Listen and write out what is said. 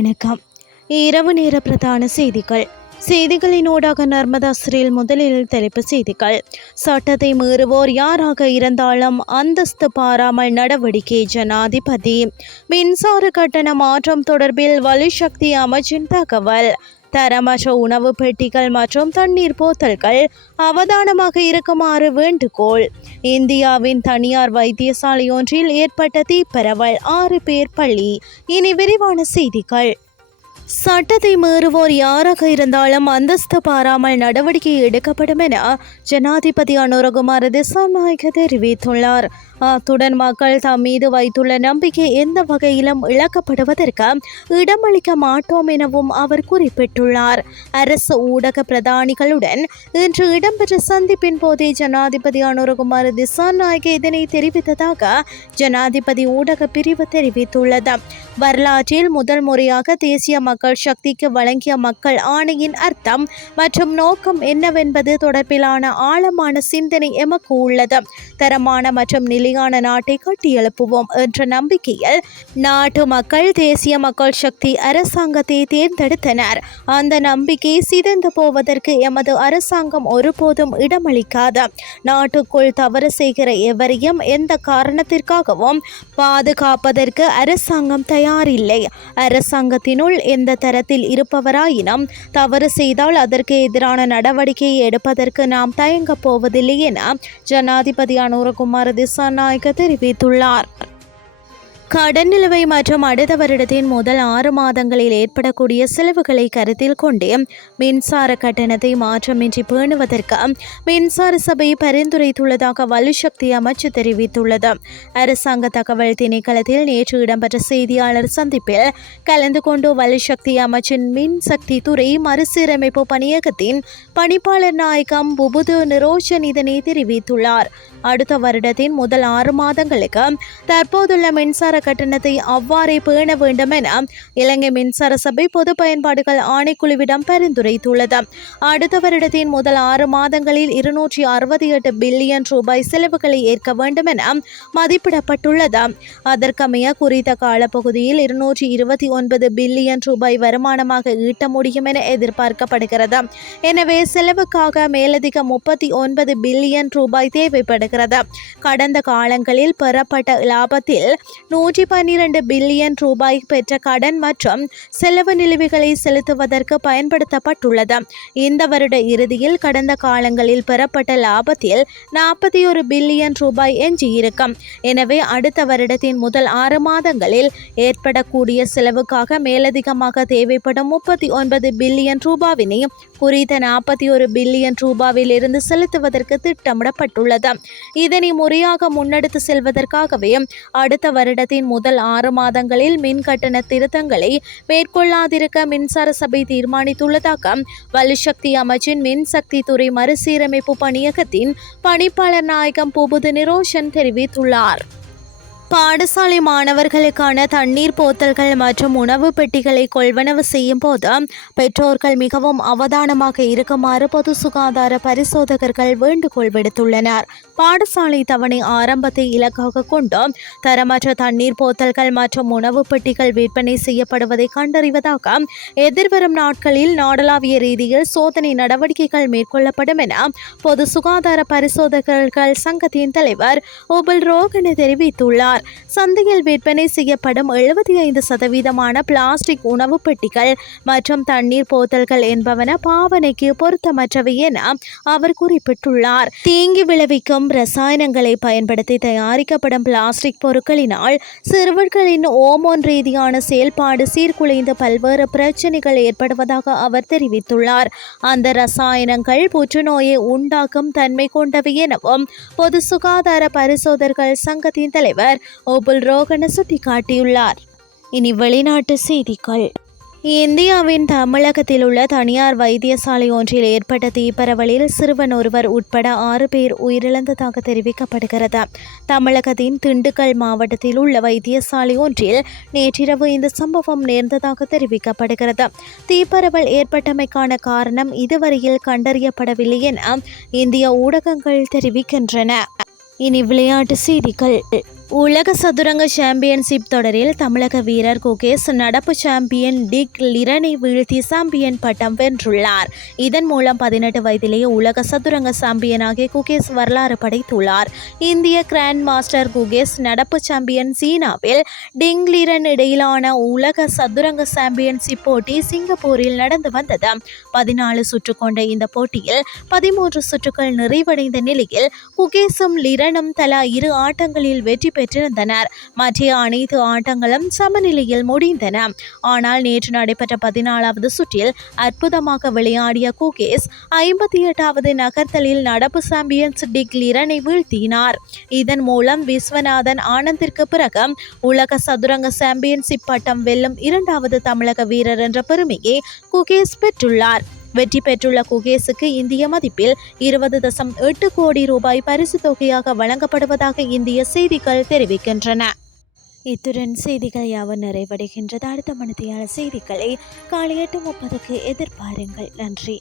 வணக்கம். இரவு நேர பிரதான செய்திகள். செய்திகளினூடாக நர்மதா ஸ்ரீல் முதலில் தலைப்பு செய்திகள். சட்டத்தை மீறுவோர் யாராக இருந்தாலும் அந்தஸ்து பாராமல் நடவடிக்கை ஜனாதிபதி. மின்சார கட்டண மாற்றம் தொடர்பில் வலுசக்தி அமைச்சின் தகவல். தரமற்ற உணவு பெட்டிகள் மற்றும் தண்ணீர் போத்தல்கள் அவதானமாக இருக்குமாறு வேண்டுகோள். இந்தியாவின் தனியார் வைத்தியசாலை ஒன்றில் ஏற்பட்ட தீப்பரவல் ஆறு பேர் பள்ளி. இனி விரிவான செய்திகள். சட்டத்தை மீறுவோர் யாராக இருந்தாலும் அந்தஸ்து பாராமல் நடவடிக்கை எடுக்கப்படும் என ஜனாதிபதி அனுரகுமார் திசாநாயக தெரிவித்துள்ளார். அத்துடன் மக்கள் தம் மீது வைத்துள்ள நம்பிக்கை எந்த வகையிலும் இழக்கப்படுவதற்கு இடமளிக்க மாட்டோம் எனவும் அவர் குறிப்பிட்டுள்ளார். அரசு ஊடக பிரதானிகளுடன் இன்று இடம்பெற்ற சந்திப்பின் போதே ஜனாதிபதி அனுரகுமார் திசாநாயக இதனை தெரிவித்ததாக ஜனாதிபதி ஊடக பிரிவு தெரிவித்துள்ளது. வரலாற்றில் முதல் முறையாக தேசிய மக்கள் மக்கள் சக்திக்கு வழங்கிய மக்கள் ஆணையின் அர்த்தம் மற்றும் நோக்கம் என்னவென்பது தொடர்பிலான ஆழமான சிந்தனை எமக்கு உள்ளது. தரமான மற்றும் நிலையான நாட்டை கட்டியெழுப்புவோம் என்ற நம்பிக்கையில் நாட்டு மக்கள் தேசிய மக்கள் சக்தி அரசாங்கத்தை தேர்ந்தெடுத்தனர். அந்த நம்பிக்கை சிதைந்து போவதற்கு எமது அரசாங்கம் ஒருபோதும் இடமளிக்காது. நாட்டுக்குள் தவறு செய்கிற எவரையும் எந்த காரணத்திற்காகவும் பாதுகாப்பதற்கு அரசாங்கம் தயாரில்லை. அரசாங்கத்தினுள் எந்த தரத்தில் இருப்பவராயினும் தவறு செய்தால் அதற்கு எதிரான நடவடிக்கையை எடுப்பதற்கு நாம் தயங்கப் போவதில்லை என ஜனாதிபதி அனுரகுமார திசாநாயக்க தெரிவித்துள்ளார். கடன் நிலுவை மற்றும் அடுத்த வருடத்தின் முதல் ஆறு மாதங்களில் ஏற்படக்கூடிய செலவுகளை கருத்தில் கொண்டு மின்சார கட்டணத்தை மாற்றமின்றி பேணுவதற்கு மின்சார சபை பரிந்துரைத்துள்ளதாக வலுசக்தி அமைச்சு தெரிவித்துள்ளது. அரசாங்க தகவல் திணைக்களத்தில் நேற்று இடம்பெற்ற செய்தியாளர் சந்திப்பில் கலந்து கொண்டு வலுசக்தி அமைச்சின் மின்சக்தி துறை மறுசீரமைப்பு பணியகத்தின் பணிப்பாளர் நாயகம் புபுது நிரோஷன் இதனை தெரிவித்துள்ளார். அடுத்த வருடத்தின் முதல் ஆறு மாதங்களுக்கு தற்போதுள்ள மின்சார கட்டணத்தை அவ்வாறே பேண வேண்டும் என இலங்கை மின்சார சபை பொது பயன்பாடுகள் ஆணைக்குழுவிடம் பரிந்துரைத்துள்ளது. அடுத்த வருடத்தின் முதல் ஆறு மாதங்களில் இருநூற்றி அறுபத்தி எட்டு பில்லியன் ரூபாய் செலவுகளை ஏற்க வேண்டும் என மதிப்பிடப்பட்டுள்ளது. அதற்கமைய குறித்த காலப்பகுதியில் இருநூற்றி இருபத்தி ஒன்பது பில்லியன் ரூபாய் வருமானமாக ஈட்ட முடியும் என எதிர்பார்க்கப்படுகிறது. எனவே செலவுக்காக மேலதிக முப்பத்தி ஒன்பது பில்லியன் ரூபாய் தேவைப்படுகிறது. கடந்த காலங்களில் பெறப்பட்ட லாபத்தில் நூற்றி பன்னிரண்டு பில்லியன் ரூபாய் பெற்ற கடன் மற்றும் செலவு நிலுவைகளை செலுத்துவதற்கு பயன்படுத்தப்பட்டுள்ளது. இந்த வருட இறுதியில் கடந்த காலங்களில் பெறப்பட்ட லாபத்தில் நாற்பத்தி ஒரு பில்லியன் ரூபாய் எஞ்சியிருக்கும். எனவே அடுத்த வருடத்தின் முதல் ஆறு மாதங்களில் ஏற்படக்கூடிய செலவுக்காக மேலதிகமாக தேவைப்படும் முப்பத்தி ஒன்பது பில்லியன் ரூபாவினை குறித்த நாற்பத்தி ஒரு பில்லியன் ரூபாவில் இருந்து செலுத்துவதற்கு திட்டமிடப்பட்டுள்ளது. இதனை முறையாக முன்னெடுத்து செல்வதற்காகவே அடுத்த வருடத்தின் முதல் ஆறு மாதங்களில் மின் கட்டண திருத்தங்களை மேற்கொள்ளாதிருக்க மின்சார சபை தீர்மானித்துள்ளதாக வலுசக்தி அமைச்சின் மின்சக்தி துறை மறுசீரமைப்பு பணியகத்தின் பணிப்பாளர் நாயகம் புபுது நிரோஷன் தெரிவித்துள்ளார். பாடசாலை மாணவர்களுக்கான தண்ணீர் போத்தல்கள் மற்றும் உணவு பெட்டிகளை கொள்வனவு செய்யும் போது பெற்றோர்கள் மிகவும் அவதானமாக இருக்குமாறு பொது சுகாதார பரிசோதகர்கள் வேண்டுகோள் விடுத்துள்ளனர். பாடசாலை தவணை ஆரம்பத்தை இலக்காக கொண்டு தரமற்ற தண்ணீர் போத்தல்கள் மற்றும் உணவு பெட்டிகள் விற்பனை செய்யப்படுவதை கண்டறிவதாக எதிர்வரும் நாட்களில் நாடளாவிய ரீதியில் சோதனை நடவடிக்கைகள் மேற்கொள்ளப்படும் என பொது சுகாதார பரிசோதகர்கள் சங்கத்தின் தலைவர் ஓபல் ரோகன தெரிவித்துள்ளார். சந்தையில் விற்பனை செய்யப்படும் எழுபத்தி ஐந்து சதவீதமான பிளாஸ்டிக் உணவு பெட்டிகள் மற்றும் தண்ணீர் போத்தல்கள் என்பவன பாவனைக்கு பொருத்தமற்றவை என அவர் குறிப்பிட்டுள்ளார். தீங்கி விளைவிக்கும் ரசாயனங்களை பயன்படுத்தி தயாரிக்கப்படும் பிளாஸ்டிக் பொருட்களினால் சிறுவர்களின் ஓமோன் ரீதியான செயல்பாடு சீர்குலைந்து பல்வேறு பிரச்சனைகள் ஏற்படுவதாக அவர் தெரிவித்துள்ளார். அந்த ரசாயனங்கள் புற்றுநோயை உண்டாக்கும் தன்மை கொண்டவை எனவும் பொது சுகாதார பரிசோதர்கள் சங்கத்தின் தலைவர் ஓபுல் ரோகன சுட்டிக்காட்டியுள்ளார் இனி வெளிநாட்டு செய்திகள். இந்தியாவின் தமிழகத்தில் உள்ள தனியார் வைத்தியசாலை ஒன்றில் ஏற்பட்ட தீப்பரவலில் சிறுவன் ஒருவர் உட்பட ஆறு பேர் உயிரிழந்ததாக தெரிவிக்கப்படுகிறது. தமிழகத்தின் திண்டுக்கல் மாவட்டத்தில் உள்ள வைத்தியசாலை ஒன்றில் நேற்றிரவு இந்த சம்பவம் நேர்ந்ததாக தெரிவிக்கப்படுகிறது. தீப்பரவல் ஏற்பட்டமைக்கான காரணம் இதுவரையில் கண்டறியப்படவில்லை என இந்திய ஊடகங்கள் தெரிவிக்கின்றன. இனி விளையாட்டு செய்திகள். உலக சதுரங்க சாம்பியன்ஷிப் தொடரில் தமிழக வீரர் குகேஷ் நடப்பு சாம்பியன் டிக் லிரனை வீழ்த்தி சாம்பியன் பட்டம் வென்றுள்ளார். இதன் மூலம் பதினெட்டு வயதிலேயே உலக சதுரங்க சாம்பியனாகிய குகேஷ் வரலாறு படைத்துள்ளார். இந்திய கிராண்ட் மாஸ்டர் குகேஷ் நடப்பு சாம்பியன் சீனாவில் டிங் லிரன் இடையிலான உலக சதுரங்க சாம்பியன்ஷிப் போட்டி சிங்கப்பூரில் நடந்து வந்தது. பதினாலு சுற்று கொண்ட இந்த போட்டியில் பதிமூன்று சுற்றுகள் நிறைவடைந்த நிலையில் குகேஷும் லிரனும் தலா இரு ஆட்டங்களில் வெற்றி பெற்றிருந்தனர். மற்ற அனைத்து ஆட்டங்களும் சமநிலையில் முடிந்தன. ஆனால் நேற்று நடைபெற்ற பதினாலாவது சுற்றில் அற்புதமாக விளையாடிய குகேஸ் ஐம்பத்தி எட்டாவது நகர்த்தலில் நடப்பு சாம்பியன்ஸ் டிக் லிரனை வீழ்த்தினார். இதன் மூலம் விஸ்வநாதன் ஆனந்திற்கு பிறகு உலக சதுரங்க சாம்பியன்ஷிப் பட்டம் வெல்லும் இரண்டாவது தமிழக வீரர் என்ற பெருமையை குகேஸ் பெற்றுள்ளார். வெற்றி பெற்றுள்ள குகேஸுக்கு இந்திய மதிப்பில் இருபது தசம் எட்டு கோடி ரூபாய் பரிசு தொகையாக வழங்கப்படுவதாக இந்திய செய்திகள் தெரிவிக்கின்றன. இத்துடன் செய்திகள் யாவும் நிறைவடைகின்றது. அடுத்த மணித்தியால செய்திகளை காலை எட்டு முப்பதுக்கு எதிர்பாருங்கள். நன்றி.